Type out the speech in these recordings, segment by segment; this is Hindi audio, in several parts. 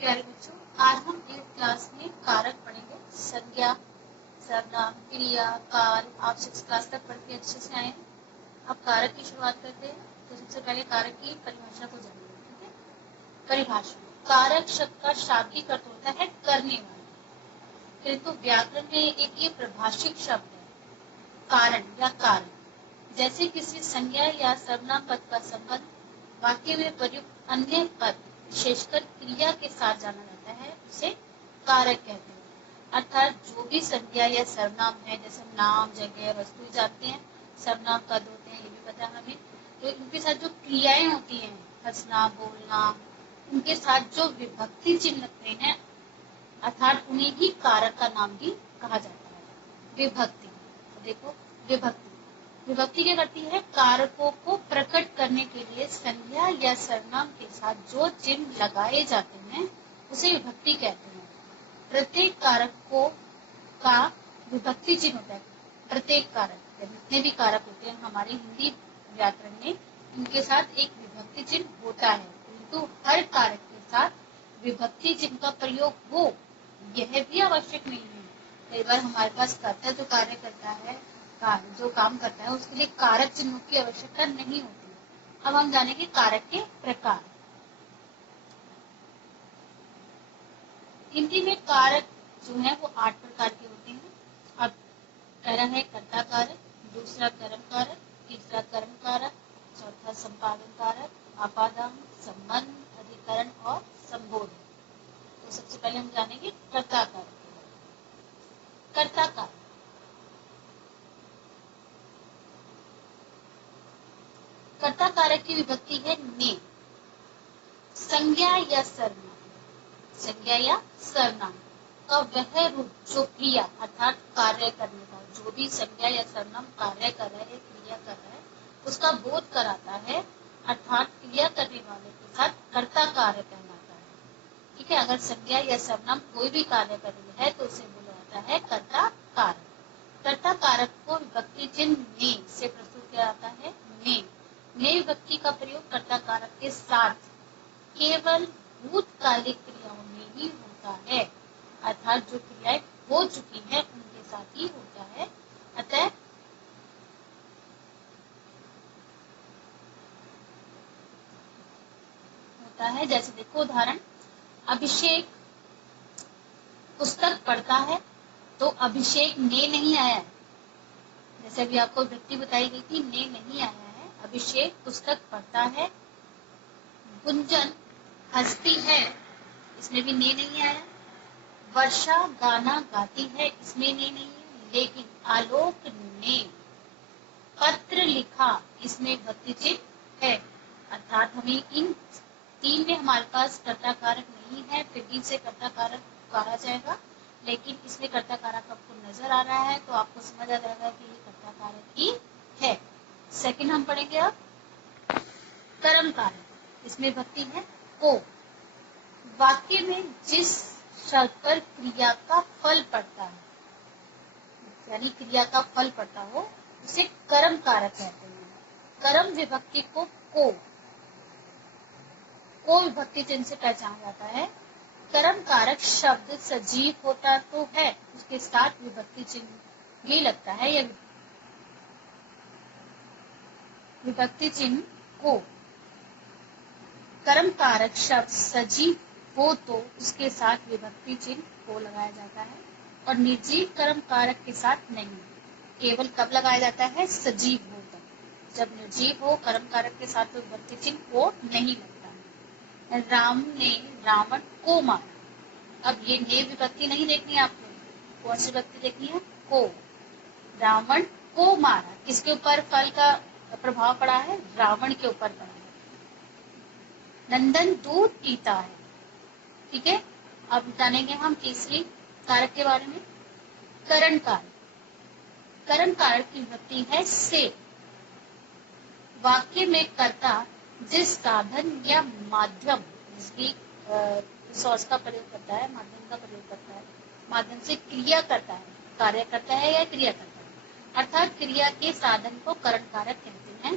प्यारे बच्चों, आज हम 8th क्लास में कारक पढ़ेंगे। संज्ञा, सर्वनाम, क्रिया, काल आप 6th क्लास तक पढ़ के अच्छे से आए हैं। अब कारक की शुरुआत करते हैं। तो सबसे पहले कारक की परिभाषा को जानेंगे। ठीक है, परिभाषा। कारक शब्द का शाब्दिक अर्थ होता है करने वाला, किंतु व्याकरण में एक ये प्रभाषिक शब्द है, कारण या कारण। जैसे किसी संज्ञा या सर्वनाम पद का संबंध वाक्य में प्रयुक्त अन्य पद विशेषकर क्रिया के साथ जाना जाता है, उसे कारक कहते हैं। अर्थात जो भी संज्ञा या सर्वनाम है, जैसे नाम, जगह, वस्तु जानते हैं, सर्वनाम पद होते हैं, ये भी पता है हमें। तो इनके साथ जो क्रियाएं होती हैं, हंसना, बोलना, उनके साथ जो विभक्ति चिन्ह लगते हैं, अर्थात उन्हें ही कारक का नाम भी कहा जाता है। विभक्ति, तो देखो विभक्ति विभक्ति क्या करती है? कारकों को प्रकट करने के लिए संज्ञा या सर्वनाम के साथ जो चिन्ह लगाए जाते हैं उसे विभक्ति कहते हैं। प्रत्येक कारक को का विभक्ति चिन्ह होता है। प्रत्येक कारक, जितने भी कारक होते हैं हमारे हिंदी व्याकरण में, इनके साथ एक विभक्ति चिन्ह होता है, किंतु हर कारक के साथ विभक्ति चिन्ह का प्रयोग हो यह भी आवश्यक नहीं है। कई बार हमारे पास कर्ता जो कार्य करता है, जो काम करता है, उसके लिए कारक चिन्हों की आवश्यकता नहीं होती। अब हम जानेंगे कारक के प्रकार। हिंदी में कारक जो है वो 8 प्रकार के होते हैं। अब पहला है कर्ता कारक, दूसरा कर्म कारक, तीसरा कर्म कारक, चौथा संपादन कारक, आपादान, संबंध, अधिकरण और संबोधन। तो सबसे पहले हम जानेंगे कर्ता कारक। कर्ता कारक कर्ता कारक की विभक्ति है ने। संज्ञा या सर्वनाम, संज्ञा या सर्वनाम का वह रूप जो क्रिया अर्थात कार्य करने का, जो भी संज्ञा या सर्वनाम कार्य कर रहा है, क्रिया कर रहा है, उसका बोध कराता है, अर्थात क्रिया करने वाले के साथ कर्ता कार्य कहलाता है। ठीक है, अगर संज्ञा या सर्वनाम कोई भी कार्य कर रही है तो उसे बोला जाता है कर्ता कारक। कर्ता कारक को विभक्ति चिन्ह ने से प्रस्तुत किया जाता है। ने विभक्ति का प्रयोग कर्ता कारक के साथ केवल भूतकालिक क्रियाओं में ही होता है, अर्थात जो क्रियाएं हो चुकी है उनके साथ ही होता है। अतः होता है, जैसे देखो उदाहरण, अभिषेक पुस्तक पढ़ता है, तो अभिषेक ने नहीं आया है। जैसे अभी आपको विभक्ति बताई गई थी, ने नहीं आया है। अभिषेक पुस्तक पढ़ता है। गुंजन हंसती है, इसमें भी ने नहीं आया। वर्षा गाना गाती है, इसमें ने नहीं है। लेकिन आलोक ने पत्र लिखा, इसमें विभक्ति चिन्ह है। अर्थात हमें इन तीन में हमारे पास कर्ता कारक नहीं है, फिर भी से कर्ता कारक पुकारा जाएगा। लेकिन इसमें कर्ता कारक आपको नजर आ रहा है तो आपको समझ आ जाएगा कि ये कर्ता कारक ही है। सेकंड हम पढ़ेंगे अब कर्म कारक। इसमें विभक्ति है को। वाक्य में जिस शब्द पर क्रिया का फल पड़ता है, यानी क्रिया का फल पड़ता हो, उसे कर्म कारक कहते हैं। कर्म विभक्ति को विभक्ति चिन्ह से पहचाना जाता है। कर्म कारक शब्द सजीव होता तो है, उसके साथ विभक्ति चिन्ह भी लगता है, या विभक्ति चिन्ह को। कर्म कारक शब्द सजीव हो तो उसके साथ विभक्ति चिन्ह को लगाया जाता है, और निर्जीव कर्म कारक के साथ नहीं। केवल कब लगाया जाता है? सजीव हो तब। जब निर्जीव हो कर्म कारक के साथ तो विभक्ति चिन्ह को नहीं लगता है। राम ने रावण को मारा। अब ये ने विभक्ति नहीं देखनी है आपको, कौन सी विभक्ति देखनी है? को। रावण को मारा, किसके ऊपर फल का प्रभाव पड़ा है? रावण के ऊपर पड़ा है। नंदन दूध पीता है। ठीक है, अब जानेंगे हम तीसरी कारक के बारे में, करण कारक। करण कारक की विभक्ति है से। वाक्य में कर्ता जिस साधन या माध्यम, जिसकी सोर्स का प्रयोग करता है, माध्यम का प्रयोग करता है, माध्यम से क्रिया करता है, कार्य करता है या क्रिया करता है, अर्थात क्रिया के साधन को करण कारक कहते हैं।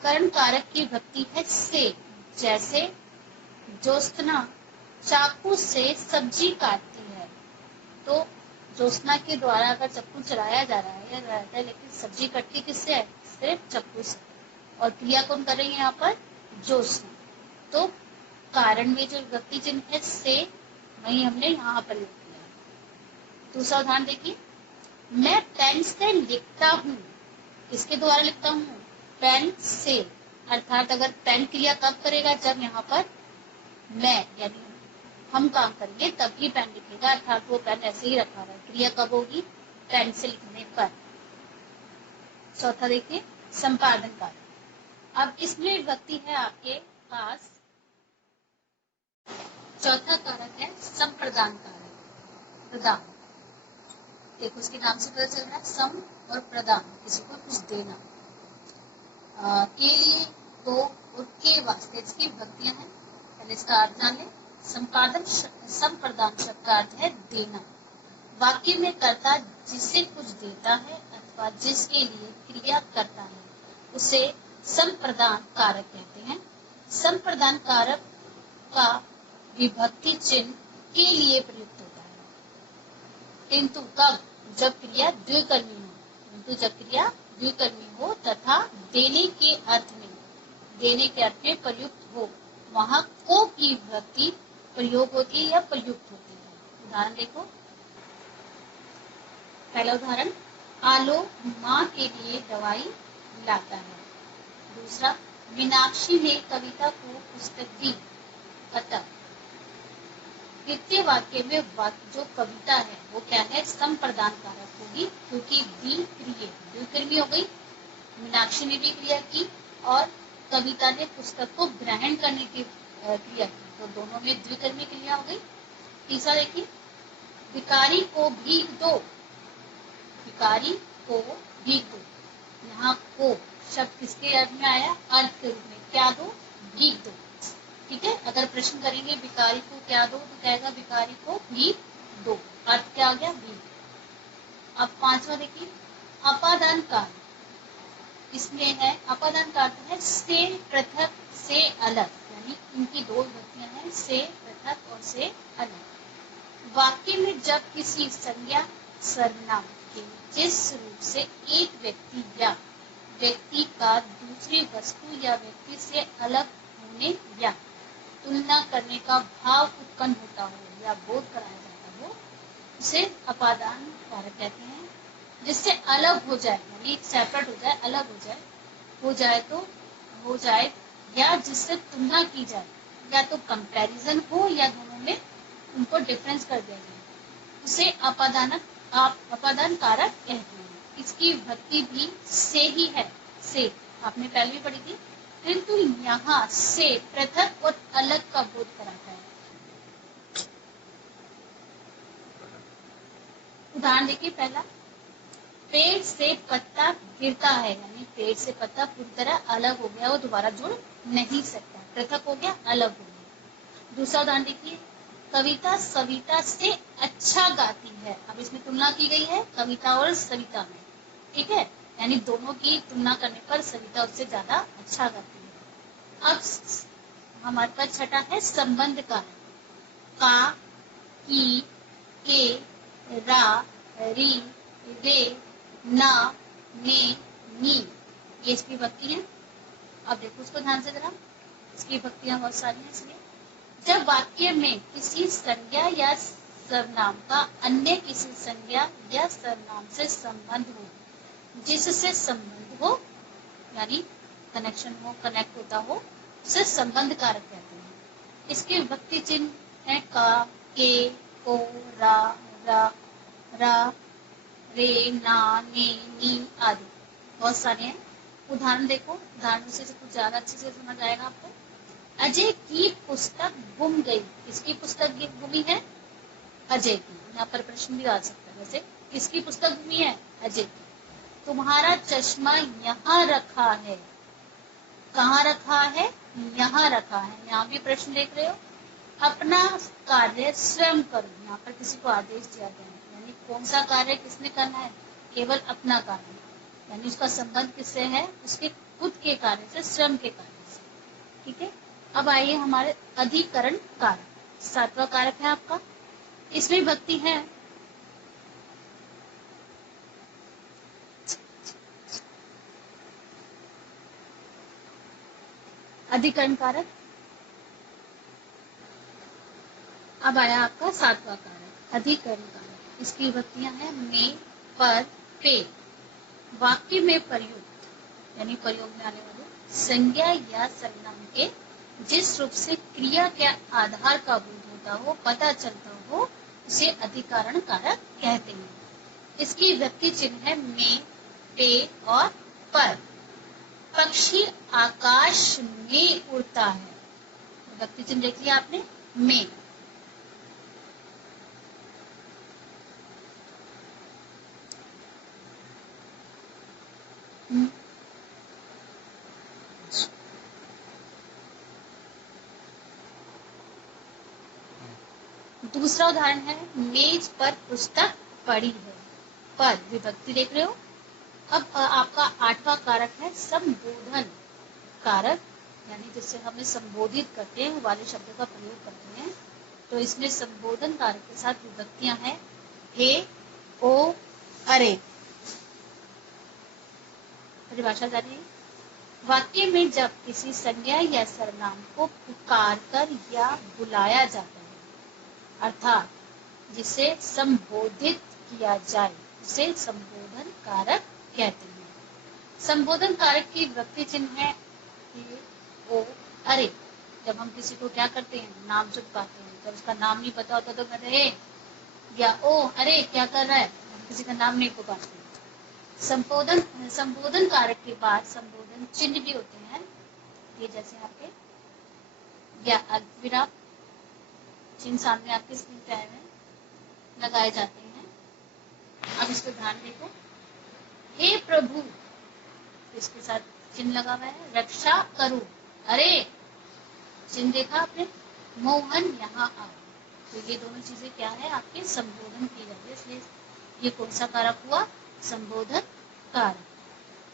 करण कारक की विभक्ति है से। जैसे ज्योत्सना चाकू से सब्जी काटती है। तो ज्योत्सना के द्वारा अगर चाकू चलाया जा रहा है या रहता है, लेकिन सब्जी कटती किससे है? सिर्फ चाकू से। और क्रिया कौन कर रही है यहाँ पर? ज्योत्सना। तो कारण में जो विभक्ति चिन्ह है से, वही हमने यहाँ पर लिख दिया। दूसरा उदाहरण देखिए, मैं पेन से लिखता हूँ। किसके द्वारा लिखता हूँ? पेन से। अर्थात अगर पेन क्रिया कब करेगा? जब यहाँ पर मैं यानी हम काम करेंगे तभी पेन लिखेगा, अर्थात वो पेन ऐसे ही रखा है। क्रिया कब होगी? पेन से लिखने पर। चौथा देखिए, संपादन कारक। अब इसमें विभक्ति है आपके पास, चौथा कारक है संप्रदान कारक। प्रदान, देखो उसके नाम से पता चल रहा है, सम और प्रदान, किसी को कुछ देना। के लिए, तो और के वास्ते, इसकी विभक्तियां हैं। पहले इसका अर्थ जान लें। संपादन संप्रदान शब्द का अर्थ है देना। वाक्य में कर्ता जिसे कुछ देता है अथवा जिसके लिए क्रिया करता है उसे संप्रदान कारक कहते हैं। संप्रदान कारक का विभक्ति चिन्ह के लिए प्रयुक्त होता है, किंतु कब? जब क्रिया द्विकर्मी हो। किंतु जब क्रिया द्विकर्मी हो तथा देने के अर्थ में प्रयुक्त हो, वहां को की विभक्ति प्रयोग होती है या प्रयुक्त होती है। उदाहरण देखो, पहला उदाहरण, आलो माँ के लिए दवाई लाता है। दूसरा, मीनाक्षी ने कविता को पुस्तक दी। अतः द्वितीय वाक्य में जो कविता है वो क्या है? संप्रदान कारक होगी, क्योंकि द्विकर्मी हो गई। मीनाक्षी ने भी क्रिया की और कविता ने पुस्तक को ग्रहण करने की क्रिया की, तो दोनों में द्विकर्मी क्रिया हो गई। तीसरा देखिए, भिखारी को भीख दो। भिखारी को भीख दो, यहाँ को शब्द किसके अर्थ में आया? अर्थ के रूप में। क्या दो? भीख दो। ठीक है, अगर प्रश्न करेंगे भिखारी को क्या दो, तो कहेगा भिखारी को भीख दो। अर्थ क्या हो गया? भीख। अब पांचवा देखिए, अपादान कारक। इसमें है अपादान का अर्थ है से पृथक, से अलग, यानी इनकी दो विभक्तियां हैं, से पृथक और से अलग। वाक्य में जब किसी संज्ञा सर्वनाम के जिस रूप से एक व्यक्ति या व्यक्ति का दूसरी वस्तु या व्यक्ति से अलग होने या तुलना करने का भाव उत्पन्न होता हो या बोध कराया जाता हो, उसे अपादान कारक कहते हैं। जिससे अलग हो जाए, यानी सेपरेट हो जाए, अलग हो जाए या जिससे तुलना की जाए, या तो कंपैरिजन हो या दोनों में उनको डिफरेंस कर दिया जाए, उसे अपादान कारक कहते हैं। इसकी विभक्ति भी से ही है। से आपने पहले भी पढ़ी थी, किंतु यहाँ से पृथक और अलग का बोध कराता है। उदाहरण देखिए, पहला, पेड़ से पत्ता गिरता है, यानी पेड़ से पत्ता पूरी तरह अलग हो गया, वो दोबारा जुड़ नहीं सकता, पृथक हो गया, अलग हो गया। दूसरा उदाहरण देखिए, कविता सविता से अच्छा गाती है। अब इसमें तुलना की गई है कविता और सविता में, ठीक है, यानी दोनों की तुलना करने पर सविता उससे ज्यादा अच्छा गाती है। अब हमारे पास छठा है संबंध का, की, के, रा, री, रे, ना, ने, नी, ये इसकी विभक्ति है। अब देखो उसको ध्यान से जरा, इसकी विभक्तियां बहुत सारी हैं। इसलिए जब वाक्य में किसी संज्ञा या सर्वनाम का अन्य किसी संज्ञा या सर्वनाम से संबंध हो, जिससे संबंध हो यानी कनेक्शन हो, कनेक्ट होता हो, उसे संबंध कारक कहते हैं। इसके विभक्ति चिन्ह है का, के, को, रा, रा, रे, ना, ने, नी आदि बहुत सारे हैं। उदाहरण देखो, उदाहरण से कुछ ज्यादा अच्छे से समझ आएगा आपको। अजय की पुस्तक गुम गई। किसकी पुस्तक गुमी है? अजय की। यहाँ पर प्रश्न भी आ सकता है, वैसे किसकी पुस्तक गुमी है? अजय की। तुम्हारा चश्मा यहाँ रखा है। कहाँ रखा है? यहाँ रखा है। यहाँ भी प्रश्न देख रहे हो। अपना कार्य स्वयं करो, यहाँ पर किसी को आदेश दिया गया है, यानी कौन सा कार्य किसने करना है? केवल अपना कार्य, यानी उसका संबंध किससे है? उसके खुद के कार्य से, स्वयं के कार्य से। ठीक है, अब आइए हमारे अधिकरण कारक। सातवां कारक है आपका, इसमें विभक्ति है अधिकरण कारक। अब आया आपका सातवां कारक अधिकरण कारक। इसकी विभक्तियां हैं में, पर, पे। वाक्य में प्रयुक्त यानी प्रयोग में आने वाले संज्ञा या सर्वनाम के जिस रूप से क्रिया के आधार का बोध होता हो, पता चलता हो, उसे अधिकरण कारक कहते हैं। इसकी विभक्ति चिन्ह है में, पे और पर। पक्षी आकाश में उड़ता है, विभक्ति चिन्ह देख लिया आपने, में। दूसरा उदाहरण है मेज पर पुस्तक पड़ी है, पर विभक्ति देख रहे हो। अब आपका आठवां कारक है संबोधन कारक, यानी जिससे हमें संबोधित करते हैं वाले शब्दों का प्रयोग करते हैं। तो इसमें संबोधन कारक के साथ विभक्तियां हैं हे, ओ, अरे। परिभाषा जारी है। वाक्य में जब किसी संज्ञा या सर्वनाम को पुकार कर या बुलाया जाता है, अर्थात जिसे संबोधित किया जाए, उसे संबोधन कारक कहते हैं। संबोधन कारक की विभक्ति चिन्ह है हे, ओ, अरे। जब हम किसी को क्या करते हैं, नाम से पुकारते हैं, जब उसका नाम नहीं पता होता तो कहते हैं या ओ, अरे क्या कर रहा है, हम किसी का नाम नहीं पुकारते। संबोधन कारक के बाद संबोधन चिन्ह भी होते हैं, ये जैसे आपके या अल्पविराम चिन्ह सामने आपके स्क्रीन पे आए हैं, लगाए जाते हैं। अब इस पर ध्यान देखो, हे प्रभु, इसके साथ चिन्ह लगा हुआ है, रक्षा करो, अरे चिन्ह देखा आपने, मोहन यहाँ आओ। तो ये दोनों चीजें क्या है, आपके संबोधन की जाती है, इसलिए ये कौन सा कारक हुआ, संबोधन कारक।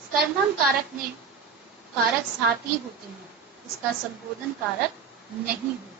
सर्वनाम कारक में कारक साथ ही होते हैं, इसका संबोधन कारक नहीं होता।